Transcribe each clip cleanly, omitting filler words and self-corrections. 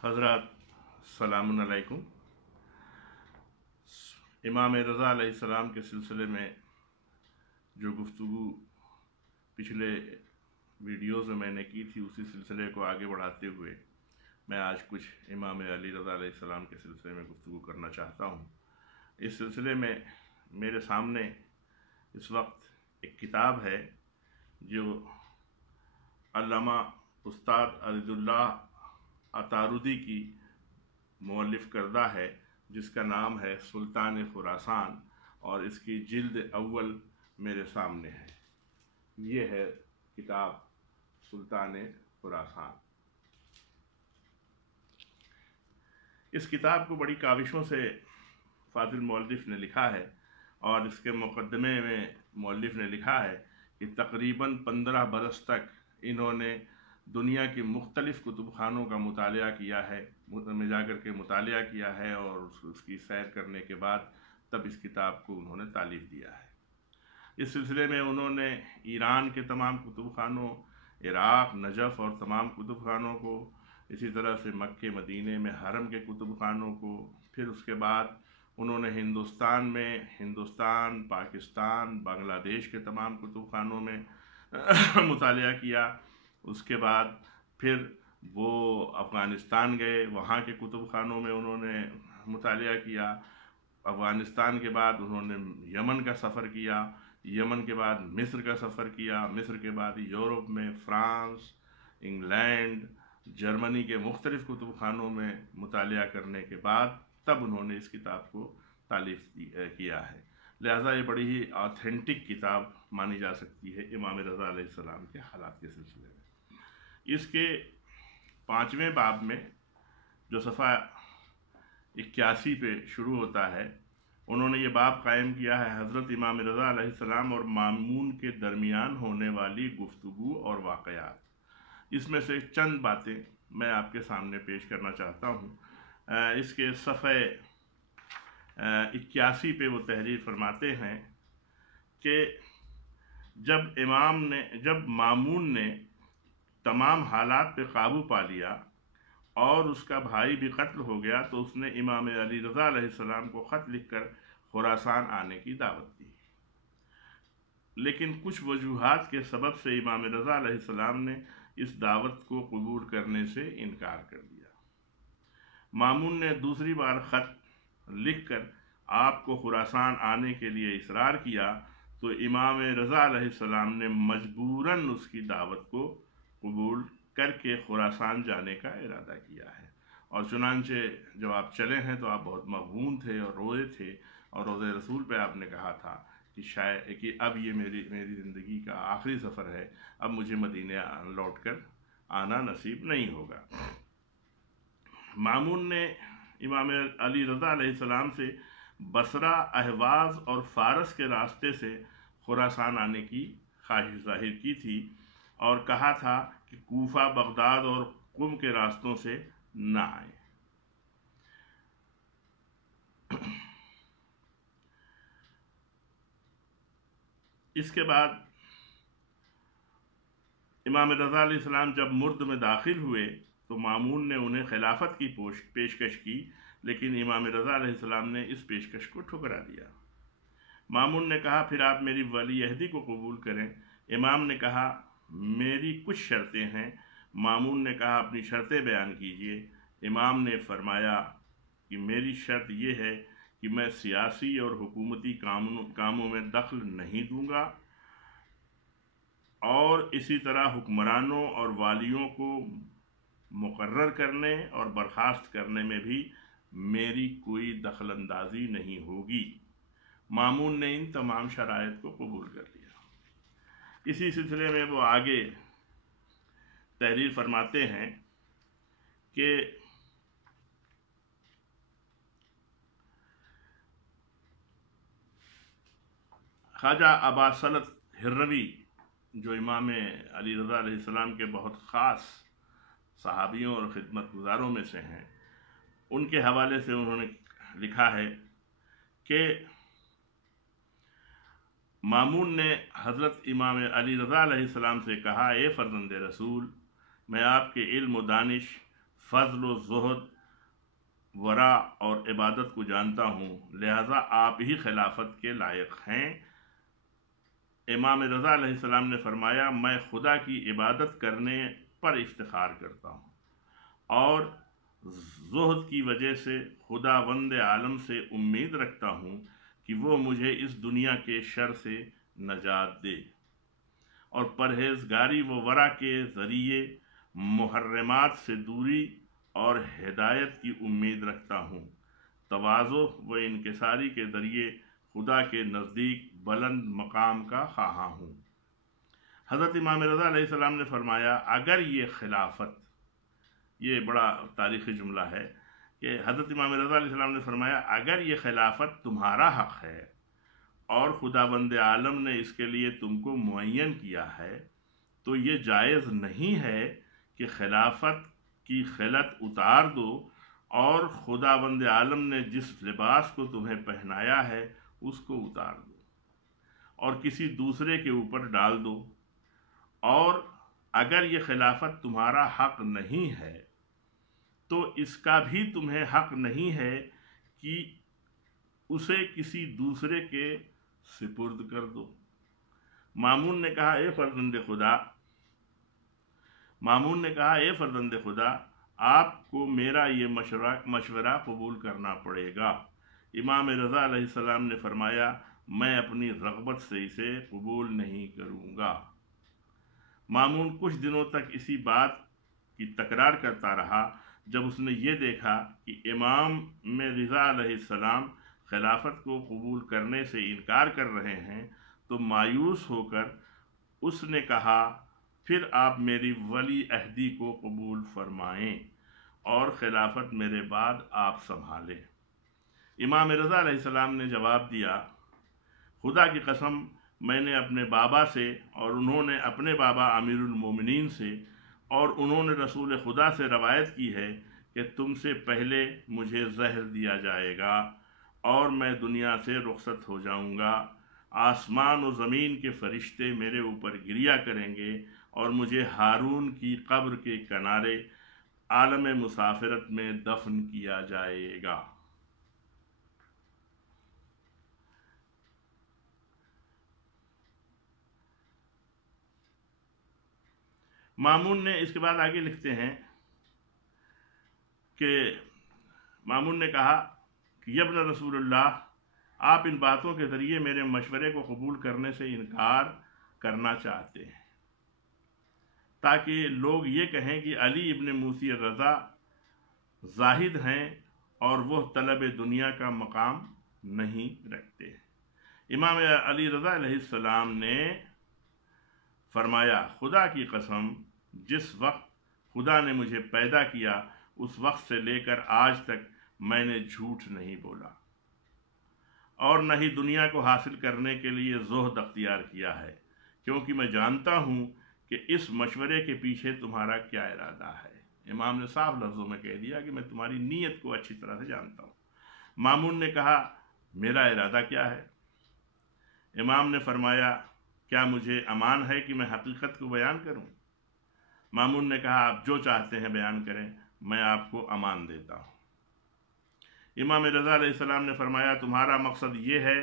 हज़रात सलामुन अलैकुम। इमाम रज़ा अलैहिस्सलाम के सिलसिले में जो गुफ्तगू पिछले वीडियोज़ में मैंने की थी, उसी सिलसिले को आगे बढ़ाते हुए मैं आज कुछ इमाम अली रज़ा अलैहिस्सलाम के सिलसिले में गुफ्तगू करना चाहता हूँ। इस सिलसिले में मेरे सामने इस वक्त एक किताब है जो अल्लामा उस्ताद अज़ीज़ुल्लाह अतारुदी की मुअल्लिफ़ करदा है, जिसका नाम है सुल्तान खुरासान, और इसकी जिल्द अव्वल मेरे सामने है। ये है किताब सुल्तान खुरासान। इस किताब को बड़ी काविशों से फाजिल मुअल्लिफ़ ने लिखा है, और इसके मुक़द्दमे में मुअल्लिफ़ ने लिखा है कि तकरीबन 15 बरस तक इन्होंने दुनिया की मुख्तलिफ़ कुतुबखानों का मुतालिया किया है, में जाकर के मुतालिया किया है, और उसकी सैर करने के बाद तब इस किताब को उन्होंने तालीफ़ दिया है। इस सिलसिले में उन्होंने ईरान के तमाम कुतुबखानों, इराक़, नजफ़ और तमाम कुतुबखानों को, इसी तरह से मक्के मदीने में हरम के कुतुबखानों को, फिर उसके बाद उन्होंने हिंदुस्तान, पाकिस्तान, बांग्लादेश के तमाम कुतुबखानों में मुतालिया किया। उसके बाद फिर वो अफ़गानिस्तान गए, वहाँ के कुतुबखानों में उन्होंने मुतालिया किया। अफ़गानिस्तान के बाद उन्होंने यमन का सफ़र किया, यमन के बाद मिस्र का सफ़र किया, मिस्र के बाद यूरोप में फ्रांस, इंग्लैंड, जर्मनी के मुख्तलिफ़ कुतुबखानों में मुतालिया करने के बाद तब उन्होंने इस किताब को तालीफ़ किया है। लिहाजा ये बड़ी ही ऑथेंटिक किताब मानी जा सकती है इमाम रज़ा अलैहिस्सलाम के हालात के सिलसिले में। इसके 5वें बाब में जो सफ़ा 81 पे शुरू होता है, उन्होंने ये बाब कायम किया है हज़रत इमाम रज़ा अलैहिस्सलाम और मामून के दरमियान होने वाली गुफ्तगू और वाक़यात। इसमें से चंद बातें मैं आपके सामने पेश करना चाहता हूँ। इसके सफ़े 81 पे वो तहरीर फरमाते हैं कि जब मामून ने तमाम हालात पे काबू पा लिया और उसका भाई भी कत्ल हो गया, तो उसने इमाम अली रज़ा अलैहिस्सलाम को ख़त लिखकर खुरासान आने की दावत दी। लेकिन कुछ वजूहात के सबब से इमाम रज़ा अलैहिस्सलाम ने इस दावत को कबूल करने से इनकार कर दिया। मामून ने दूसरी बार ख़त लिखकर आपको खुरासान आने के लिए इसरार किया, तो इमाम रज़ा अलैहिस्सलाम ने मजबूरन उसकी दावत को कबूल करके खुरासान जाने का इरादा किया है। और चुनांचे जब आप चले हैं तो आप बहुत मगबून थे और रोए थे, और रोज़े रसूल पे आपने कहा था कि शायद कि अब ये मेरी ज़िंदगी का आखिरी सफ़र है, अब मुझे मदीने लौट कर आना नसीब नहीं होगा। मामून ने इमाम अली रज़ा अलैहिस्सलाम से बसरा, अहवाज़ और फ़ारस के रास्ते से खुरासान आने की ख्वाहिश ज़ाहिर की थी, और कहा था कि कूफा, बगदाद और कुम के रास्तों से ना आए। इसके बाद इमाम रज़ा अलैहिस्सलाम जब मुर्द में दाखिल हुए तो मामून ने उन्हें खिलाफत की पेशकश की, लेकिन इमाम रज़ा अलैहिस्सलाम ने इस पेशकश को ठुकरा दिया। मामून ने कहा, फिर आप मेरी वलीअहदी को कबूल करें। इमाम ने कहा, मेरी कुछ शर्तें हैं। मामून ने कहा, अपनी शर्तें बयान कीजिए। इमाम ने फरमाया कि मेरी शर्त यह है कि मैं सियासी और हुकूमती कामों में दखल नहीं दूंगा, और इसी तरह हुक्मरानों और वालियों को मुकर्रर करने और बर्खास्त करने में भी मेरी कोई दखल अंदाजी नहीं होगी। मामून ने इन तमाम शराइत को कबूल कर लिया। इसी सिलसिले में वो आगे तहरीर फरमाते हैं कि ख्वाजा अबा सलत हिर्रवी, जो इमाम अली रज़ा अलैहिस्सलाम के बहुत ख़ास सहाबियों और ख़िदमत गुज़ारों में से हैं, उनके हवाले से उन्होंने लिखा है कि मामून ने हज़रत इमाम अली रज़ा अलैहिस्सलाम से कहा, ए फ़र्ज़ंद रसूल, मैं आपके इल्म, दानिश, फजल व ज़ुहद, वरा और इबादत को जानता हूँ, लिहाजा आप ही खिलाफत के लायक हैं। इमाम रज़ा अलैहिस्सलाम ने फरमाया, मैं खुदा की इबादत करने पर इफ्तिखार करता हूँ और ज़ुहद की वजह से खुदावंद आलम से उम्मीद रखता हूँ कि वो मुझे इस दुनिया के शर से नजात दे, और परहेज़गारी व वरा के ज़रिए मुहर्रमात से दूरी और हिदायत की उम्मीद रखता हूँ। तवाज़ु व इनकिसारी के ज़रिए खुदा के नज़दीक बुलंद मकाम का ख्वाह हूँ। हज़रत इमाम रज़ा अलैहिस्सलाम ने फरमाया, अगर ये खिलाफत, ये बड़ा तारीख़ी जुमला है कि हज़रत इमाम रज़ा अलैहिस्सलाम ने फरमाया, अगर ये खिलाफत तुम्हारा हक़ है और खुदाबंद आलम ने इसके लिए तुमको मुअय्यन किया है, तो ये जायज़ नहीं है कि खिलाफत की खिलत उतार दो और खुदाबंद आलम ने जिस लिबास को तुम्हें पहनाया है उसको उतार दो और किसी दूसरे के ऊपर डाल दो। और अगर ये खिलाफत तुम्हारा हक़ नहीं है तो इसका भी तुम्हें हक़ नहीं है कि उसे किसी दूसरे के सिपुर्द कर दो। मामून ने कहा, ए फर्जंद खुदा, आपको मेरा ये मशवरा कबूल करना पड़ेगा। इमाम रज़ा अलैहिस्सलाम ने फरमाया, मैं अपनी रग़बत से इसे कबूल नहीं करूँगा। मामून कुछ दिनों तक इसी बात की तकरार करता रहा। जब उसने ये देखा कि इमाम रिज़ा अलैहिस्सलाम खिलाफत को कबूल करने से इनकार कर रहे हैं, तो मायूस होकर उसने कहा, फिर आप मेरी वली अहदी को कबूल फरमाएं और खिलाफत मेरे बाद आप संभालें। इमाम रज़ा अलैहिस्सलाम ने जवाब दिया, खुदा की कसम, मैंने अपने बाबा से और उन्होंने अपने बाबा अमीरुल मोमिनीन से और उन्होंने रसूल खुदा से रवायत की है कि तुमसे पहले मुझे जहर दिया जाएगा और मैं दुनिया से रुखसत हो जाऊंगा। आसमान और ज़मीन के फरिश्ते मेरे ऊपर गिरिया करेंगे और मुझे हारून की कब्र के किनारे आलम मुसाफिरत में दफन किया जाएगा। मामून ने इसके बाद आगे लिखते हैं कि मामून ने कहा कि यब्न रसूलुल्लाह, आप इन बातों के ज़रिए मेरे मशवरे को कबूल करने से इनकार करना चाहते हैं ताकि लोग ये कहें कि अली इब्न मूसी रज़ा जाहिद हैं और वह तलब दुनिया का मकाम नहीं रखते। इमाम अली रज़ा अलैहिस्सलाम ने फरमाया, खुदा की कसम, जिस वक्त खुदा ने मुझे पैदा किया उस वक्त से लेकर आज तक मैंने झूठ नहीं बोला और न ही दुनिया को हासिल करने के लिए ज़ुहद अख्तियार किया है, क्योंकि मैं जानता हूँ कि इस मशवरे के पीछे तुम्हारा क्या इरादा है। इमाम ने साफ लफ्ज़ों में कह दिया कि मैं तुम्हारी नीयत को अच्छी तरह से जानता हूँ। मामून ने कहा, मेरा इरादा क्या है? इमाम ने फरमाया, क्या मुझे अमान है कि मैं हकीकत को बयान करूँ? मामून ने कहा, आप जो चाहते हैं बयान करें, मैं आपको अमान देता हूँ। इमाम रज़ा अलैहिस्सलाम ने फरमाया, तुम्हारा मकसद ये है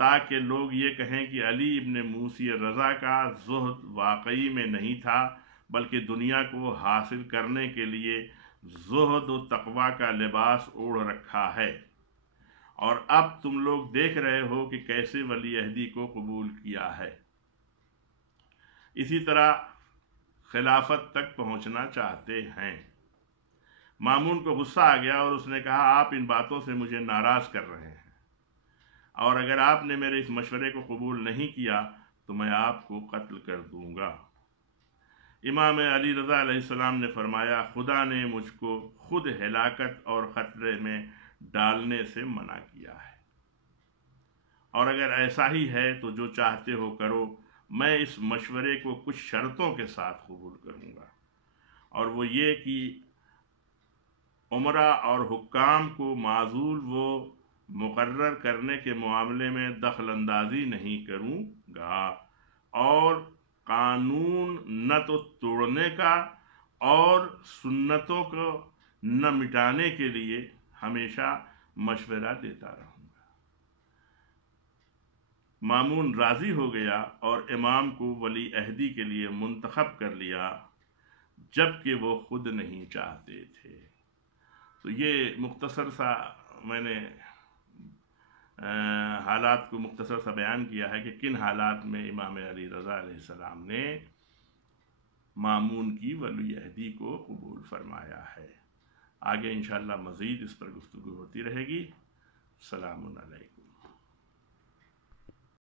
ताकि लोग ये कहें कि अली इब्न मूसी रज़ा का ज़ुहद वाकई में नहीं था, बल्कि दुनिया को हासिल करने के लिए ज़ुहद व तक़वा का लिबास ओढ़ रखा है, और अब तुम लोग देख रहे हो कि कैसे वली अहदी को कबूल किया है। इसी तरह खिलाफत तक पहुंचना चाहते हैं। मामून को गुस्सा आ गया और उसने कहा, आप इन बातों से मुझे नाराज़ कर रहे हैं, और अगर आपने मेरे इस मशवरे को कबूल नहीं किया तो मैं आपको कत्ल कर दूंगा। इमाम अली रज़ा अलैहिस्सलाम ने फरमाया, खुदा ने मुझको खुद हलाकत और ख़तरे में डालने से मना किया है, और अगर ऐसा ही है तो जो चाहते हो करो, मैं इस मशवरे को कुछ शर्तों के साथ कबूल करूँगा, और वो ये कि उमरा और हुक्काम को माज़ूल वो मुकर्रर करने के मामले में दखल अंदाज़ी नहीं करूँगा, और कानून न तो तोड़ने का اور سنتوں کو نہ مٹانے کے لیے ہمیشہ مشورہ دیتا رہوں گا۔ مامون راضی ہو گیا اور امام کو ولی عہدی کے لیے منتخب کر لیا، جبکہ وہ خود نہیں چاہتے تھے۔ تو یہ مختصر سا میں نے حالات کو مختصر سا بیان کیا ہے کہ کن حالات میں امام علی رضا علیہ السلام نے مامون کی ولی عہدی کو قبول فرمایا ہے۔ آگے انشاءاللہ مزید اس پر گفتگو ہوتی رہے گی۔ السلام علیکم۔